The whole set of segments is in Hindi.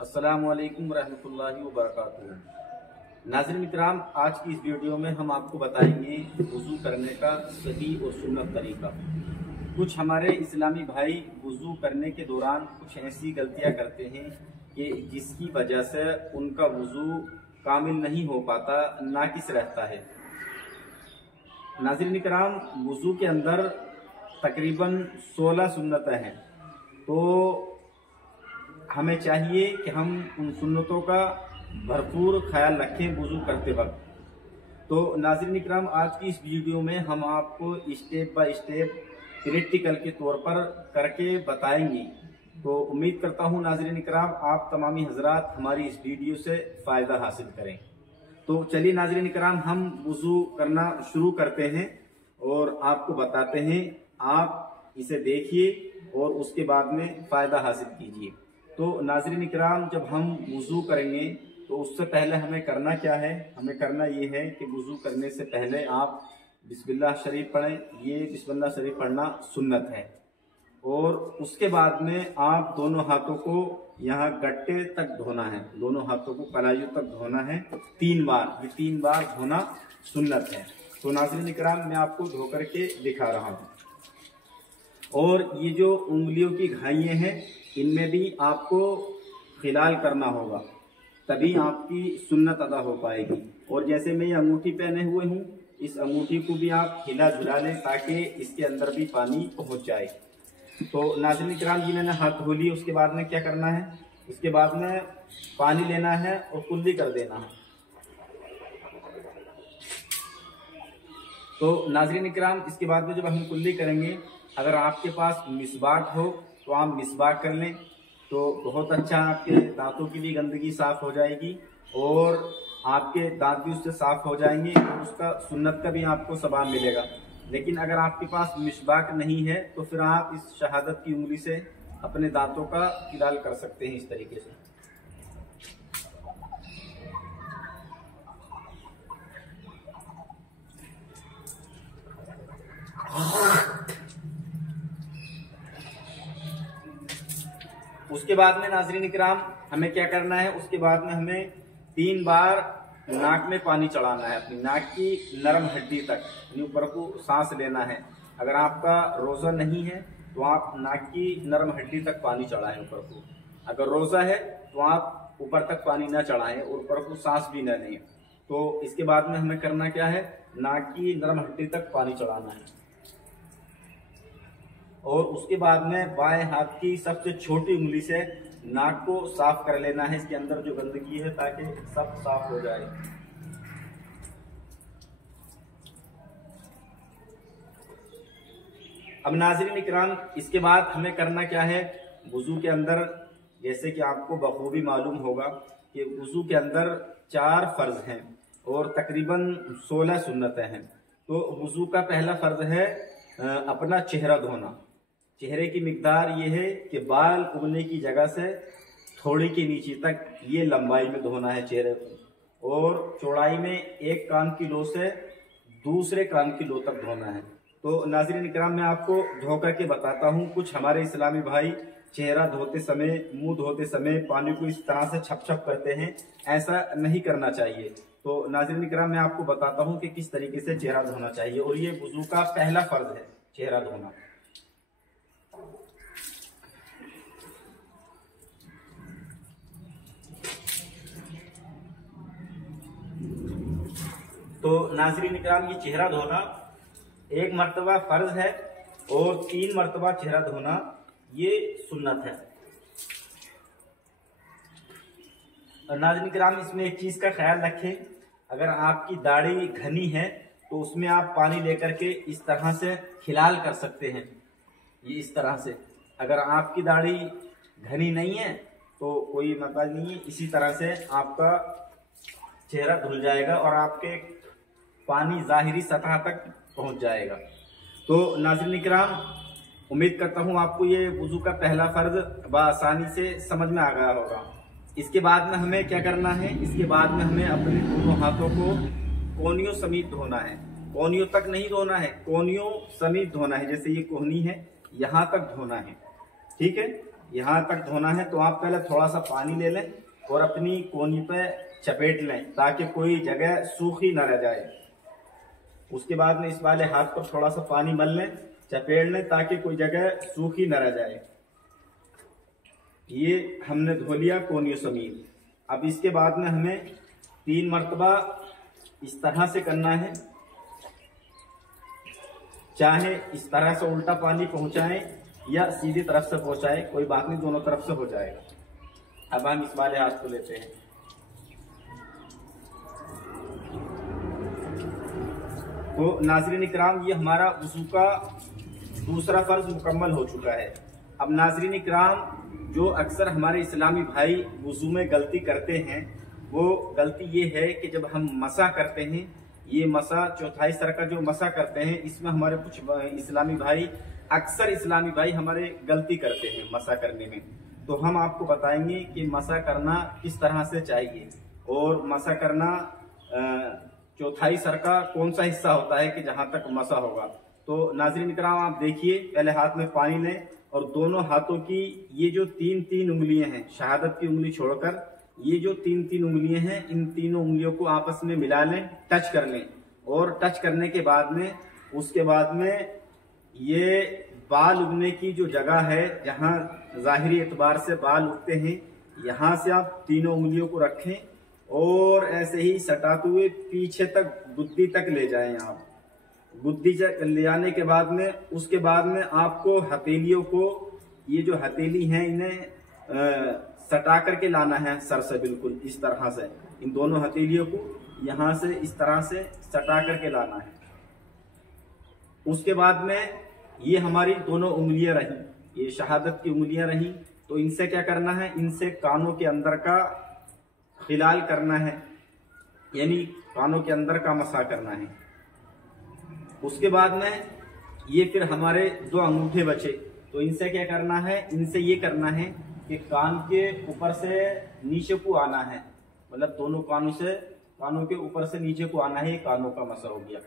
अस्सलामुअलैकुम रहमतुल्लाहि व बरकातुहू। नाज़रीन इकराम, आज की इस वीडियो में हम आपको बताएंगे वुज़ू करने का सही और सुन्नत तरीका। कुछ हमारे इस्लामी भाई वुज़ू करने के दौरान कुछ ऐसी गलतियां करते हैं कि जिसकी वजह से उनका वुज़ू कामिल नहीं हो पाता, नाकिस रहता है। नाज़रीन इकराम, वुज़ू के अंदर तकरीबन 16 सुन्नतें हैं, तो हमें चाहिए कि हम उन सुन्नतों का भरपूर ख्याल रखें वुज़ू करते वक्त। तो नाज़रीन इकराम, आज की इस वीडियो में हम आपको स्टेप बाय स्टेप प्रैक्टिकल के तौर पर करके बताएंगे। तो उम्मीद करता हूं नाज़रीन इकराम, आप तमामी हजरात हमारी इस वीडियो से फ़ायदा हासिल करें। तो चलिए नाज़रीन इकराम, हम वुज़ू करना शुरू करते हैं और आपको बताते हैं। आप इसे देखिए और उसके बाद में फ़ायदा हासिल कीजिए। तो नाज़रीन इकराम, जब हम वुज़ू करेंगे तो उससे पहले हमें करना क्या है? हमें करना ये है कि वुज़ू करने से पहले आप बिस्मिल्लाह शरीफ पढ़ें। ये बिस्मिल्लाह शरीफ पढ़ना सुन्नत है। और उसके बाद में आप दोनों हाथों को यहाँ गट्टे तक धोना है, दोनों हाथों को कलाइयों तक धोना है 3 बार। ये 3 बार धोना सुन्नत है। तो नाज़रीन इकराम, मैं आपको धो करके दिखा रहा हूँ। और ये जो उंगलियों की घाइयाँ हैं, इनमें भी आपको खिलाल करना होगा, तभी आपकी सुन्नत अदा हो पाएगी। और जैसे मैं ये अंगूठी पहने हुए हूँ, इस अंगूठी को भी आप हिला झुला लें ताकि इसके अंदर भी पानी पहुँच जाए। तो नाज़रीन किराम जी, मैंने हाथ धो लिए। उसके बाद में क्या करना है? उसके बाद में पानी लेना है और कुल्ली कर देना है। तो नाज़रीन किराम, इसके बाद में जब हम कुल्ली करेंगे, अगर आपके पास मिसवाक हो तो आप मिसवाक कर लें, तो बहुत अच्छा, आपके दांतों की भी गंदगी साफ हो जाएगी और आपके दांत भी उससे साफ हो जाएंगे और उसका सुन्नत का भी आपको सवाब मिलेगा। लेकिन अगर आपके पास मिसवाक नहीं है तो फिर आप इस शहादत की उंगली से अपने दांतों का खिलाल कर सकते हैं इस तरीके से। उसके बाद में नाज़रीन इकराम, हमें क्या करना है? उसके बाद में हमें 3 बार नाक में पानी चढ़ाना है, अपनी नाक की नरम हड्डी तक ऊपर को सांस लेना है। अगर आपका रोज़ा नहीं है तो आप नाक की नरम हड्डी तक पानी चढ़ाएं ऊपर को। अगर रोज़ा है तो आप ऊपर तक पानी ना चढ़ाएं और ऊपर को सांस भी न लें। तो इसके बाद में हमें करना क्या है? नाक की नरम हड्डी तक पानी चढ़ाना है। और उसके बाद में बाएं हाथ की सबसे छोटी उंगली से नाक को साफ कर लेना है, इसके अंदर जो गंदगी है, ताकि सब साफ हो जाए। अब नाज़रीन इकराम, इसके बाद हमें करना क्या है? वुज़ू के अंदर, जैसे कि आपको बखूबी मालूम होगा कि वुज़ू के अंदर 4 फर्ज हैं और तकरीबन 16 सुन्नतें हैं। तो वुज़ू का पहला फर्ज है अपना चेहरा धोना। चेहरे की मिकदार ये है कि बाल उगने की जगह से थोड़ी के नीचे तक ये लंबाई में धोना है चेहरे को, और चौड़ाई में 1 कान की लो से दूसरे कान की लो तक धोना है। तो नाज़रीन इकराम, मैं आपको धो करके बताता हूँ। कुछ हमारे इस्लामी भाई चेहरा धोते समय, मुंह धोते समय पानी को इस तरह से छप छप करते हैं। ऐसा नहीं करना चाहिए। तो नाज़रीन इकराम, मैं आपको बताता हूँ कि किस तरीके से चेहरा धोना चाहिए, और ये वुज़ू का पहला फर्ज है, चेहरा धोना। तो नाज़रीन इकराम, ये चेहरा धोना 1 मर्तबा फर्ज है और 3 मर्तबा चेहरा धोना ये सुन्नत है। और नाज़रीन इकराम, इसमें एक चीज का ख्याल रखें, अगर आपकी दाढ़ी घनी है तो उसमें आप पानी लेकर के इस तरह से खिलाल कर सकते हैं, ये इस तरह से। अगर आपकी दाढ़ी घनी नहीं है तो कोई मतलब नहीं है, इसी तरह से आपका चेहरा धुल जाएगा और आपके पानी ज़ाहिरी सतह तक पहुंच जाएगा। तो नाज़रीन इकराम, उम्मीद करता हूं आपको ये वुज़ू का पहला फर्ज बआसानी से समझ में आ गया होगा। इसके बाद में हमें क्या करना है? इसके बाद में हमें अपने दोनों हाथों को कोहनियों समीत धोना है। कोहनियों तक नहीं धोना है, कोहनियों समीत धोना है। जैसे ये कोहनी है, यहाँ तक धोना है, ठीक है। यहाँ तक धोना है तो आप पहले थोड़ा सा पानी ले लें और अपनी कोहनी पे चपेट लें ताकि कोई जगह सूखी न रह जाए। उसके बाद में इस वाले हाथ पर थोड़ा सा पानी मल लें, चपेट लें ताकि कोई जगह सूखी न रह जाए। ये हमने धो लिया कोहनी समीत। अब इसके बाद में हमें 3 मरतबा इस तरह से करना है, चाहे इस तरह से उल्टा पानी पहुंचाएं या सीधी तरफ से पहुंचाएं, कोई बात नहीं, दोनों तरफ से हो जाएगा। अब हम इस वाले हाथ को लेते हैं। तो नाज़रीन इकराम, ये हमारा वुज़ू का दूसरा फर्ज मुकम्मल हो चुका है। अब नाज़रीन इकराम, जो अक्सर हमारे इस्लामी भाई वुज़ू में गलती करते हैं, वो गलती ये है कि जब हम मसा करते हैं, ये मसा चौथाई सर का जो मसा करते हैं, इसमें हमारे कुछ इस्लामी भाई, अक्सर इस्लामी भाई हमारे गलती करते हैं मसा करने में। तो हम आपको बताएंगे कि मसा करना किस तरह से चाहिए और मसा करना चौथाई सर का कौन सा हिस्सा होता है कि जहां तक मसा होगा। तो नाज़रीन इकराम, आप देखिए, पहले हाथ में पानी लें और दोनों हाथों की ये जो 3-3 उंगलियां हैं, शहादत की उंगली छोड़कर ये जो 3-3 उंगलियां हैं, इन तीनों उंगलियों को आपस में मिला लें, टच कर लें। और टच करने के बाद में उसके बाद में ये बाल उगने की जो जगह है, जहां जाहिरी एतबार से बाल उगते हैं, यहां से आप तीनों उंगलियों को रखें और ऐसे ही सटाते हुए पीछे तक गुद्दी तक ले जाएं। आप गुद्दी तक ले जाने के बाद में उसके बाद में आपको हथेलियों को, ये जो हथेली हैं, इन्हें सटा करके लाना है सर से, बिल्कुल इस तरह से। इन दोनों हथेलियों को यहां से इस तरह से सटा करके लाना है। उसके बाद में ये हमारी दोनों उंगलियां रही, ये शहादत की उंगलियां रही, तो इनसे क्या करना है, इनसे कानों के अंदर का खिलाल करना है, यानी कानों के अंदर का मसा करना है। उसके बाद में ये फिर हमारे 2 अंगूठे बचे, तो इनसे क्या करना है, इनसे ये करना है कि कान के ऊपर से नीचे को आना है, मतलब दोनों कानों के ऊपर से नीचे को आना है, ये कानों का मसा हो गया।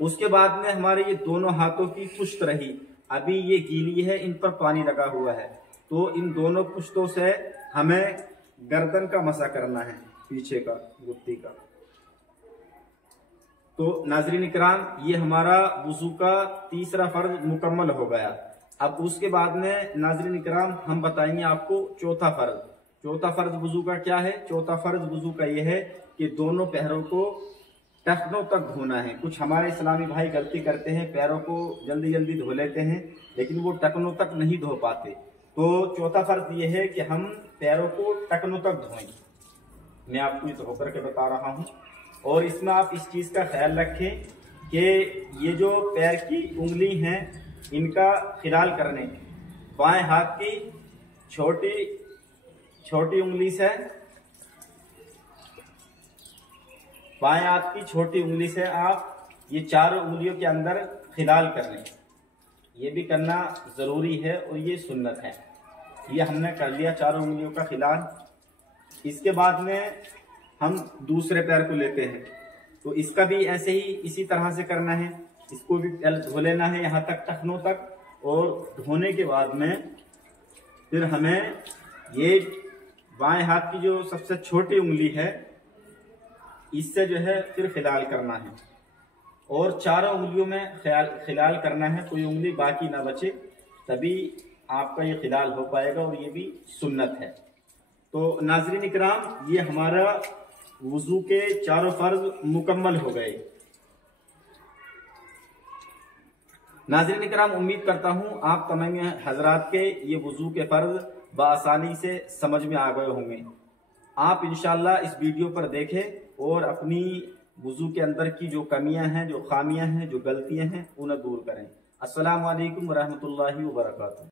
उसके बाद में हमारे ये दोनों हाथों की पुश्त रही, अभी ये गीली है, इन पर पानी लगा हुआ है, तो इन दोनों पुश्तों से हमें गर्दन का मसा करना है, पीछे का, गुत्ती का। तो नाज़रीन इकराम, ये हमारा वुज़ू का तीसरा फर्ज मुकम्मल हो गया। अब उसके बाद में नाज़रीन इकराम, हम बताएंगे आपको चौथा फर्ज। चौथा फर्ज वुज़ू का क्या है? चौथा फर्ज वुज़ू का ये है कि दोनों पैरों को टखनों तक धोना है। कुछ हमारे इस्लामी भाई गलती करते हैं, पैरों को जल्दी जल्दी धो लेते हैं, लेकिन वो टखनों तक नहीं धो पाते। तो चौथा फर्ज ये है कि हम पैरों को टखनों तक धोएं। मैं आपको ये धो करके बता रहा हूँ। और इसमें आप इस चीज़ का ख्याल रखें कि ये जो पैर की उंगली हैं, इनका खिलाल करने, बाएं हाथ की छोटी उंगली से, बाएं हाथ की छोटी उंगली से आप ये 4 उंगलियों के अंदर खिलाल कर लें। ये भी करना जरूरी है और ये सुन्नत है। ये हमने कर लिया 4 उंगलियों का खिलाल। इसके बाद में हम दूसरे पैर को लेते हैं, तो इसका भी ऐसे ही इसी तरह से करना है। इसको भी धो लेना है यहाँ तक, टखनों तक। और धोने के बाद में फिर हमें ये बाएं हाथ की जो सबसे छोटी उंगली है, इससे जो है फिर खिलाल करना है। और 4 उंगलियों में खिलाल करना है, कोई उंगली बाकी ना बचे, तभी आपका ये खिलाल हो पाएगा और ये भी सुन्नत है। तो नाज़रीन इकराम, ये हमारा वुज़ू के 4 फर्ज मुकम्मल हो गए। नाज़रीन इकराम, उम्मीद करता हूँ आप तमाम हजरात के ये वुज़ू के फर्ज बआसानी से समझ में आ गए होंगे। आप इंशाअल्लाह इस वीडियो पर देखें और अपनी वुज़ू के अंदर की जो कमियां हैं, जो खामियां हैं, जो गलतियां हैं, उन्हें दूर करें। अस्सलामु अलैकुम वरहमतुल्लाहि वबरकातुहू।